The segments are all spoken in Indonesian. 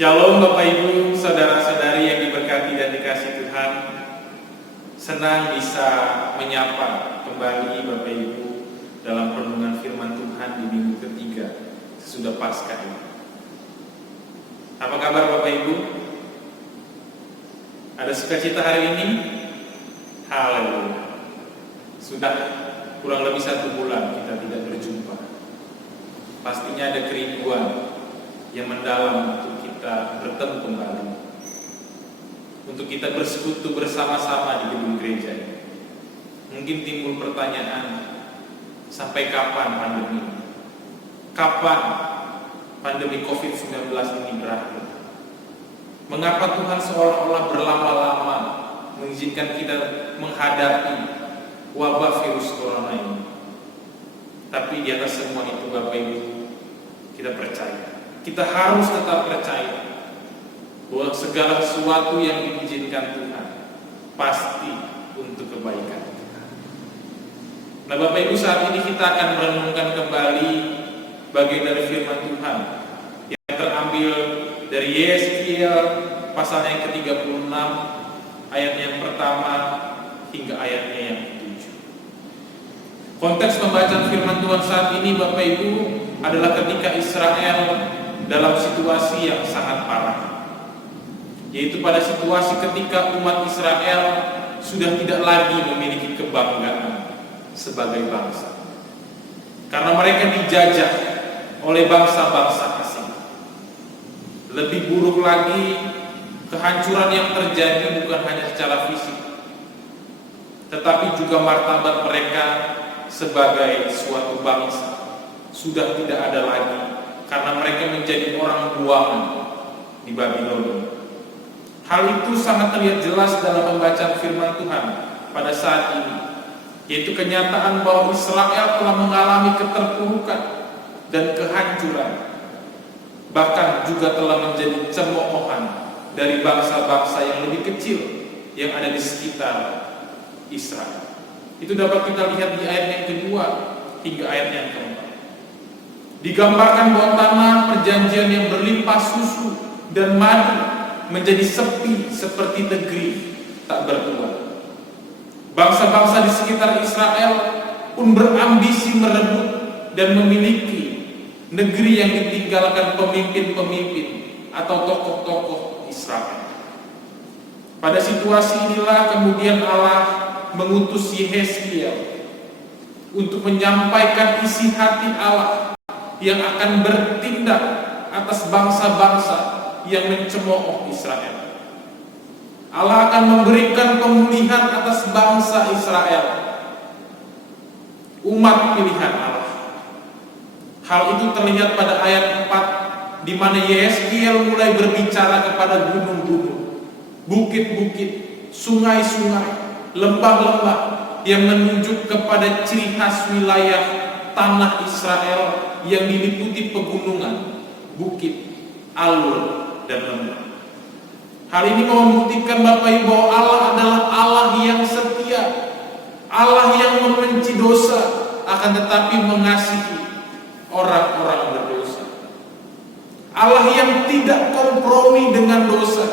Shalom Bapak Ibu, saudara-saudari yang diberkati dan dikasihi Tuhan. Senang bisa menyapa kembali Bapak Ibu dalam renungan firman Tuhan di minggu ketiga sesudah Paskah ini. Apa kabar Bapak Ibu? Ada sukacita hari ini? Haleluya. Sudah kurang lebih 1 bulan kita tidak berjumpa. Pastinya ada kerinduan yang mendalam untuk kita bertemu kembali, untuk kita bersekutu bersama-sama di gedung gereja ini. Mungkin timbul pertanyaan, sampai kapan pandemi? Kapan pandemi COVID-19 ini berakhir? Mengapa Tuhan seolah-olah berlama-lama mengizinkan kita menghadapi wabah virus corona ini? Tapi di atas semua itu Bapak Ibu, kita percaya, kita harus tetap percaya bahwa segala sesuatu yang diizinkan Tuhan pasti untuk kebaikan kita. Nah Bapak Ibu, saat ini kita akan merenungkan kembali bagian dari firman Tuhan yang terambil dari Yeskiel pasal yang ke-36 ayat yang pertama hingga ayatnya yang ke-7. Konteks pembacaan firman Tuhan saat ini Bapak Ibu adalah ketika Israel dalam situasi yang sangat parah, yaitu pada situasi ketika umat Israel sudah tidak lagi memiliki kebanggaan sebagai bangsa, karena mereka dijajah oleh bangsa-bangsa asing. Lebih buruk lagi, kehancuran yang terjadi bukan hanya secara fisik, tetapi juga martabat mereka sebagai suatu bangsa sudah tidak ada lagi, karena mereka menjadi orang buangan di Babilonia. Hal itu sangat terlihat jelas dalam pembacaan firman Tuhan pada saat ini, yaitu kenyataan bahwa Israel telah mengalami keterpurukan dan kehancuran, bahkan juga telah menjadi cemoohan dari bangsa-bangsa yang lebih kecil yang ada di sekitar Israel. Itu dapat kita lihat di ayat yang kedua hingga ayat yang keempat. Digambarkan bahwa tanah perjanjian yang berlimpah susu dan madu menjadi sepi seperti negeri tak bertuan. Bangsa-bangsa di sekitar Israel pun berambisi merebut dan memiliki negeri yang ditinggalkan pemimpin-pemimpin atau tokoh-tokoh Israel. Pada situasi inilah kemudian Allah mengutus Yeskiel untuk menyampaikan isi hati Allah yang akan bertindak atas bangsa-bangsa yang mencemooh Israel. Allah akan memberikan pemulihan atas bangsa Israel, umat pilihan Allah. Hal itu terlihat pada ayat 4, di mana Yeskiel mulai berbicara kepada gunung-gunung, bukit-bukit, sungai-sungai, lembah-lembah yang menunjuk kepada ciri khas wilayah tanah Israel yang diliputi pegunungan, bukit, alur, dan lembah. Hal ini membuktikan Bapak Ibu bahwa Allah adalah Allah yang setia, Allah yang membenci dosa, akan tetapi mengasihi orang-orang berdosa. Allah yang tidak kompromi dengan dosa,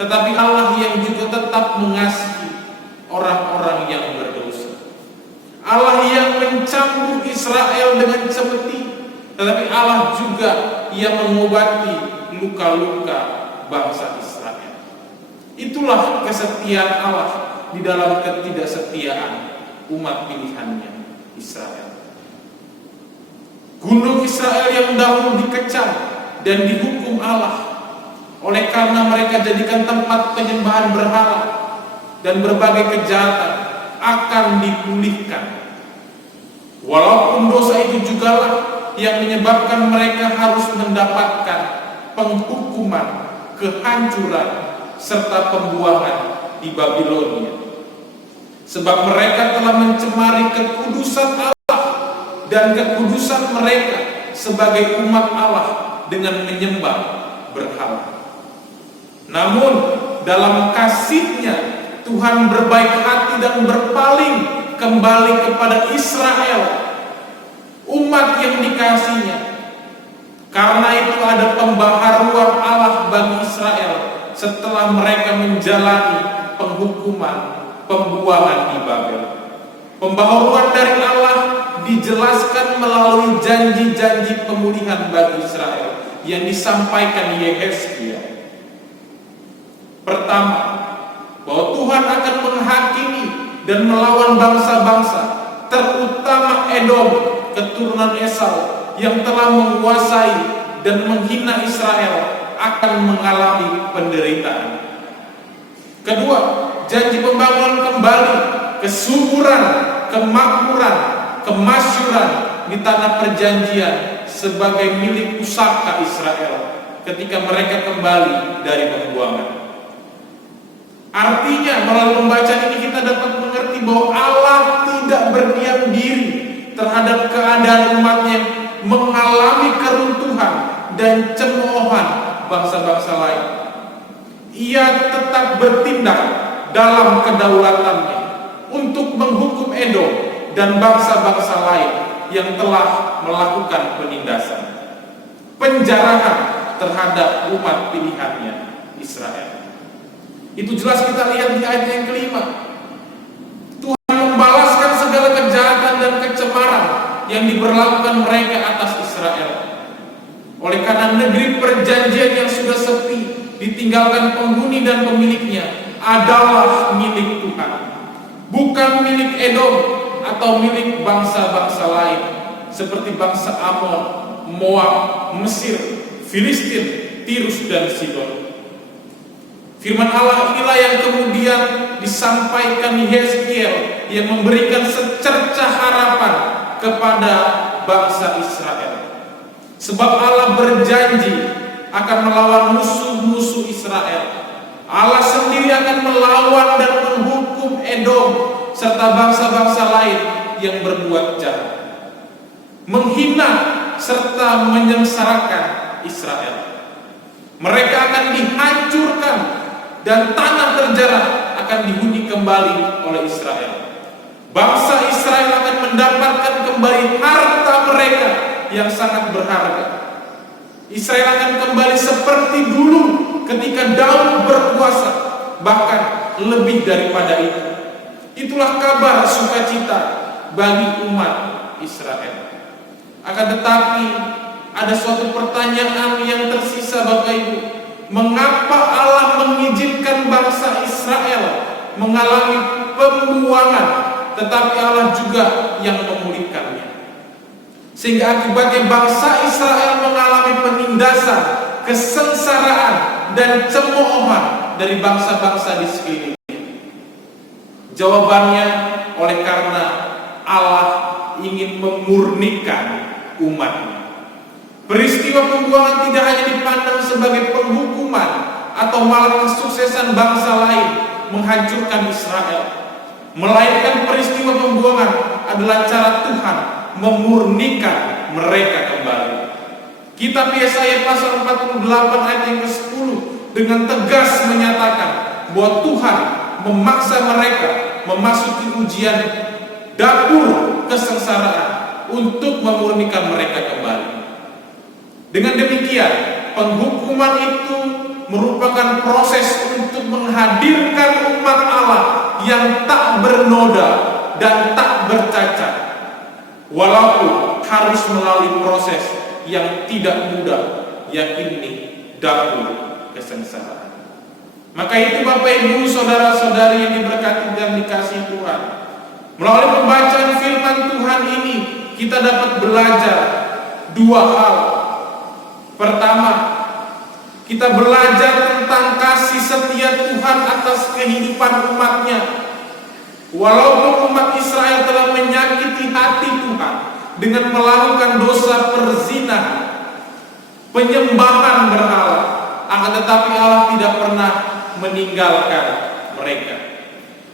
tetapi Allah yang juga tetap mengasihi orang-orang yang berdosa. Allah yang mencambuk Israel dengan cemeti, tetapi Allah juga yang mengobati luka-luka bangsa Israel. Itulah kesetiaan Allah di dalam ketidaksetiaan umat pilihannya Israel. Gunung Israel yang dahulu dikecam dan dihukum Allah oleh karena mereka jadikan tempat penyembahan berhala dan berbagai kejahatan akan dipulihkan. Walaupun dosa itu jugalah yang menyebabkan mereka harus mendapatkan penghukuman, kehancuran, serta pembuangan di Babilonia. Sebab mereka telah mencemari kekudusan Allah dan kekudusan mereka sebagai umat Allah dengan menyembah berhala. Namun dalam kasih-Nya Tuhan berbaik hati dan berpaling kembali kepada Israel, umat yang dikasihinya, Karena itu ada pembaharuan Allah bagi Israel setelah mereka menjalani penghukuman, pembuangan di Babel. Pembaharuan dari Allah dijelaskan melalui janji-janji pemulihan bagi Israel yang disampaikan Yehezkiel. Pertama, bahwa Tuhan akan menghakimi dan melawan bangsa-bangsa, terutama Edom, keturunan Esau, yang telah menguasai dan menghina Israel akan mengalami penderitaan. Kedua, janji pembangunan kembali, kesuburan, kemakmuran, kemasyuran di tanah perjanjian sebagai milik pusaka Israel ketika mereka kembali dari pembuangan. Artinya melalui pembacaan ini kita dapat mengerti bahwa Allah tidak berdiam diri terhadap keadaan umatnya yang mengalami keruntuhan dan cemoohan bangsa-bangsa lain. Ia tetap bertindak dalam kedaulatannya untuk menghukum Edom dan bangsa-bangsa lain yang telah melakukan penindasan, penjarahan terhadap umat pilihannya Israel. Itu jelas kita lihat di ayat yang kelima. Tuhan membalaskan segala kejahatan dan kecemaran yang diberlakukan mereka atas Israel. Oleh karena negeri perjanjian yang sudah sepi, ditinggalkan penghuni dan pemiliknya, adalah milik Tuhan, bukan milik Edom atau milik bangsa-bangsa lain seperti bangsa Amon, Moab, Mesir, Filistin, Tirus dan Sidon. Firman Allah inilah yang kemudian disampaikan Yehezkiel yang memberikan secerca harapan kepada bangsa Israel. Sebab Allah berjanji akan melawan musuh-musuh Israel. Allah sendiri akan melawan dan menghukum Edom serta bangsa-bangsa lain yang berbuat jahat, menghina serta menyengsarakan Israel. Mereka akan dihancurkan dan tanah terjarah akan dihuni kembali oleh Israel. Bangsa Israel akan mendapatkan kembali harta mereka yang sangat berharga. Israel akan kembali seperti dulu ketika Daud berkuasa, bahkan lebih daripada itu. Itulah kabar sukacita bagi umat Israel. Akan tetapi ada suatu pertanyaan yang tersisa, Bapak Ibu. Mengapa Allah mengizinkan bangsa Israel mengalami pembuangan, tetapi Allah juga yang memulihkannya? Sehingga akibatnya bangsa Israel mengalami penindasan, kesengsaraan, dan cemoohan dari bangsa-bangsa di sekelilingnya. Jawabannya, oleh karena Allah ingin memurnikan umatnya. Peristiwa pembuangan tidak hanya dipandang sebagai penghukuman atau malah kesuksesan bangsa lain menghancurkan Israel, melainkan peristiwa pembuangan adalah cara Tuhan memurnikan mereka kembali. Kitab Yesaya pasal 48 ayat yang ke-10 dengan tegas menyatakan bahwa Tuhan memaksa mereka memasuki ujian dapur kesengsaraan untuk memurnikan mereka kembali. Dengan demikian, penghukuman itu merupakan proses untuk menghadirkan umat Allah yang tak bernoda dan tak bercacat, walaupun harus melalui proses yang tidak mudah, yakni dapur kesengsaraan. Maka itu Bapak Ibu saudara-saudari yang diberkati dan dikasihi Tuhan, melalui pembacaan firman Tuhan ini kita dapat belajar dua hal. Pertama, kita belajar tentang kasih setia Tuhan atas kehidupan umatnya. Walaupun umat Israel telah menyakiti hati Tuhan dengan melakukan dosa perzinahan, penyembahan berhala, akan tetapi Allah tidak pernah meninggalkan mereka.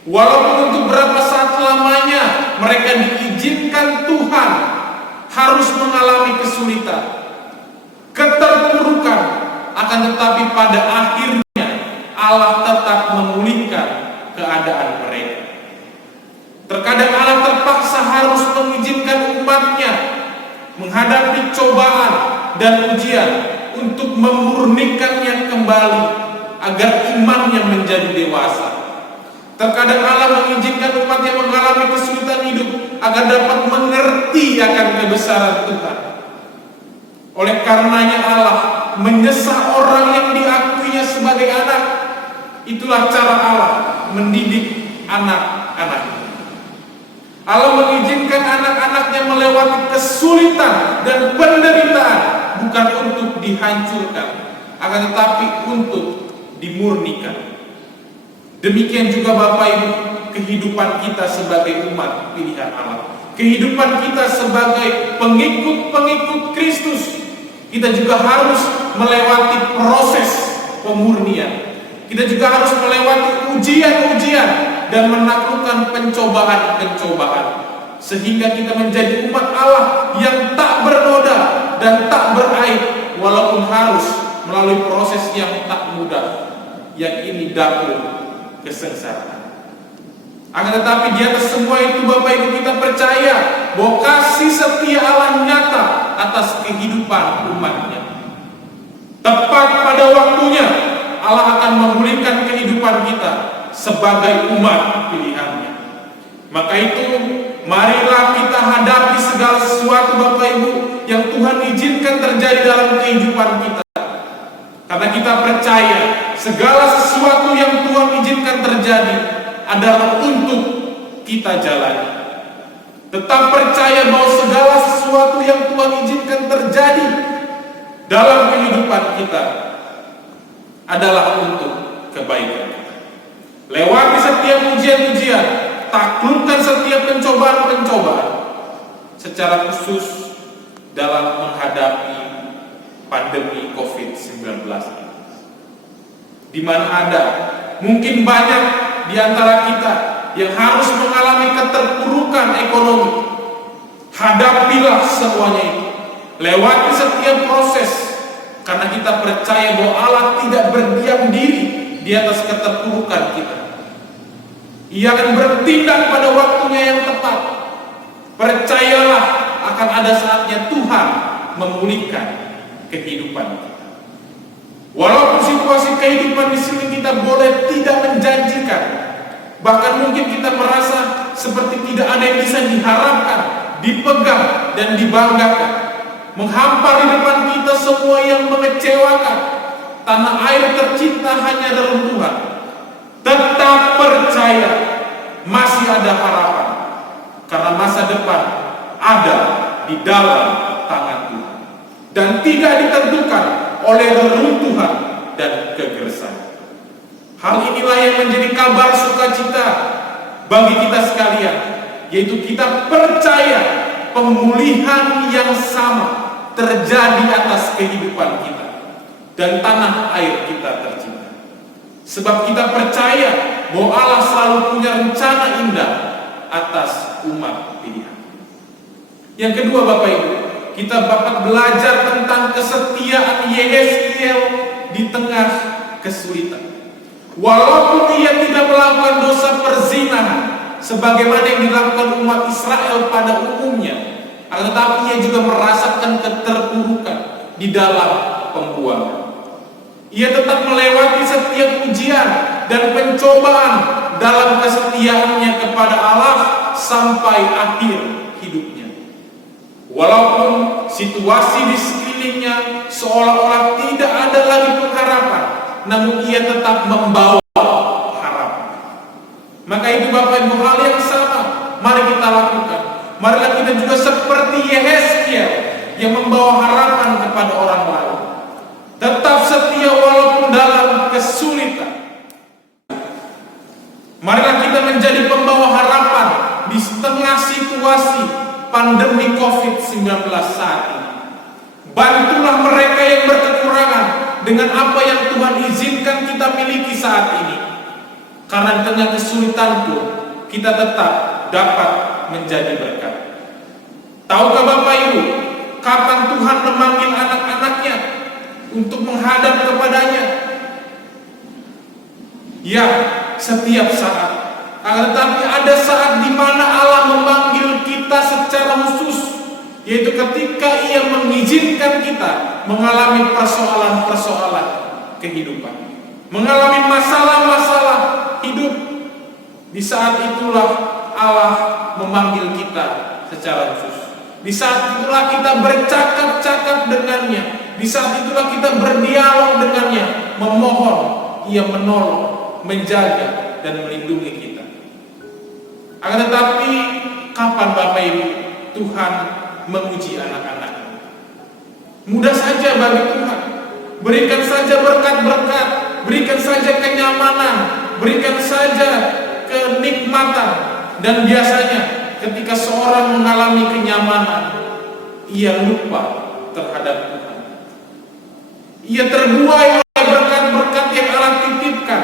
Walaupun untuk berapa saat lamanya mereka diizinkan Tuhan harus mengalami kesulitan, keterpurukan, akan tetapi pada akhirnya Allah tetap memulihkan keadaan mereka. Terkadang Allah terpaksa harus mengizinkan umatnya menghadapi cobaan, dan ujian untuk memurnikannya kembali agar imannya menjadi dewasa. Terkadang Allah mengizinkan umatnya mengalami kesulitan hidup agar dapat mengerti akan kebesaran Tuhan. Oleh karenanya Allah menyesal orang yang diakuinya sebagai anak. Itulah cara Allah mendidik anak-anaknya. Allah mengizinkan anak-anaknya melewati kesulitan dan penderitaan bukan untuk dihancurkan, akan tetapi untuk dimurnikan. Demikian juga Bapak Ibu, kehidupan kita sebagai umat pilihan Allah, kehidupan kita sebagai pengikut-pengikut Kristus, kita juga harus melewati proses pemurnian. Kita juga harus melewati ujian-ujian dan menaklukkan pencobaan-pencobaan, sehingga kita menjadi umat Allah yang tak bernoda dan tak beraib, walaupun harus melalui proses yang tak mudah, yang ini dapur kesengsaraan. Akan tetapi di atas semua itu Bapak Ibu, kita percaya bahwa kasih setia Allah nyata atas kehidupan umatnya. Tepat pada waktunya Allah akan memulihkan kehidupan kita sebagai umat pilihannya. Maka itu marilah kita hadapi segala sesuatu Bapak Ibu yang Tuhan izinkan terjadi dalam kehidupan kita. Karena kita percaya segala sesuatu yang Tuhan izinkan terjadi adalah untuk kita jalani. Tetap percaya bahwa segala sesuatu yang Tuhan izinkan terjadi dalam kehidupan kita adalah untuk kebaikan kita. Lewati setiap ujian-ujian, taklukkan setiap pencobaan-pencobaan, secara khusus dalam menghadapi pandemi COVID-19, di mana ada mungkin banyak di antara kita yang harus mengalami keterpurukan ekonomi. Hadapilah semuanya itu, lewati setiap proses, karena kita percaya bahwa Allah tidak berdiam diri di atas keterpurukan kita. Ia akan bertindak pada waktunya yang tepat. Percayalah, akan ada saatnya Tuhan memulihkan kehidupan kita. Walaupun situasi kehidupan di sini kita boleh tidak menjanjikan, bahkan mungkin kita merasa seperti tidak ada yang bisa diharapkan, dipegang dan dibanggakan, menghampar di depan kita semua yang mengecewakan. Tanah air tercipta hanya dalam Tuhan. Tetap percaya, masih ada harapan, karena masa depan ada di dalam tangan Tuhan dan tidak ditentukan oleh reruntuhan dan kegerasan. Hal inilah yang menjadi kabar sukacita bagi kita sekalian, yaitu kita percaya pemulihan yang sama terjadi atas kehidupan kita dan tanah air kita tercipta. Sebab kita percaya bahwa Allah selalu punya rencana indah atas umat pilihan. Yang kedua Bapak Ibu, kita dapat belajar tentang kesetiaan Yehezkiel di tengah kesulitan. Walaupun ia tidak melakukan dosa perzinahan sebagaimana yang dilakukan umat Israel pada umumnya, tetapi ia juga merasakan keterpurukan di dalam pembuangan. Ia tetap melewati setiap ujian dan pencobaan dalam kesetiaannya kepada Allah sampai akhir hidupnya. Walaupun situasi di sekelilingnya seolah-olah tidak ada lagi pengharapan, namun ia tetap membawa harapan. Maka itu Bapak Ibu, hal yang sama mari kita lakukan. Marilah kita juga seperti Yehezkiel yang membawa harapan kepada orang lain. Tetap setia walaupun dalam kesulitan. Marilah kita menjadi pembawa harapan di tengah situasi pandemi COVID-19 saat ini. Bantulah mereka yang berkekurangan dengan apa yang Tuhan izinkan kita miliki saat ini. Karena di tengah kesulitan pun kita tetap dapat menjadi berkat. Tahukah Bapak Ibu, kapan Tuhan memanggil anak-anaknya untuk menghadap kepadanya? Ya, setiap saat. Tetapi ada saat di mana Allah memanggil kita secara khusus, yaitu ketika Ia mengizinkan kita mengalami persoalan-persoalan kehidupan, mengalami masalah-masalah hidup. Di saat itulah Allah memanggil kita secara khusus. Di saat itulah kita bercakap-cakap dengannya. Di saat itulah kita berdialog dengannya, memohon Ia menolong, menjaga, dan melindungi kita. Akan tetapi, kapan Bapak Ibu Tuhan menguji anak-anak-Nya? Mudah saja bagi Tuhan. Berikan saja berkat-berkat, berikan saja kenyamanan, berikan saja kenikmatan. Dan biasanya ketika seorang mengalami kenyamanan, ia lupa terhadap Tuhan. Ia terbuai oleh berkat-berkat yang Allah titipkan.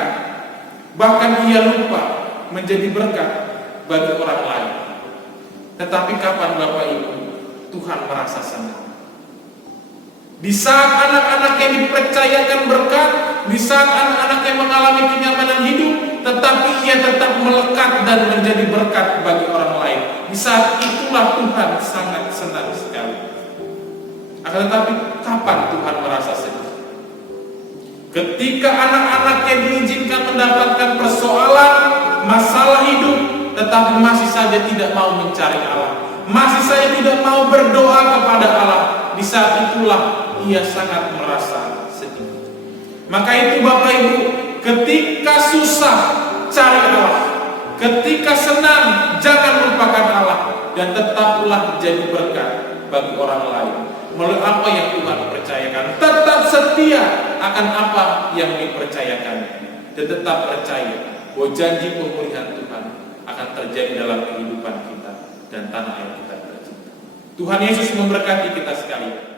Bahkan ia lupa menjadi berkat bagi orang lain. Tetapi kapan Bapak Ibu Tuhan merasa senang? Di saat anak-anak yang dipercayakan berkat, di saat anak-anak yang mengalami kenyamanan hidup, tetapi ia tetap melekat dan menjadi berkat bagi orang lain. Di saat itulah Tuhan sangat senang sekali. Akan tetapi kapan Tuhan merasa sedih? Ketika anak-anaknya diizinkan mendapatkan persoalan, masalah hidup, tetapi masih saja tidak mau mencari Allah, masih saja tidak mau berdoa kepada Allah. Di saat itulah ia sangat merasa sedih. Maka itu Bapak Ibu, ketika susah cari Allah, ketika senang jangan lupakan Allah, dan tetaplah jadi berkat bagi orang lain melalui apa yang Tuhan percayakan. Tetap setia akan apa yang dipercayakan, dan tetap percaya bahwa janji pemulihan Tuhan akan terjadi dalam kehidupan kita dan tanah yang kita tercinta. Tuhan Yesus memberkati kita sekalian.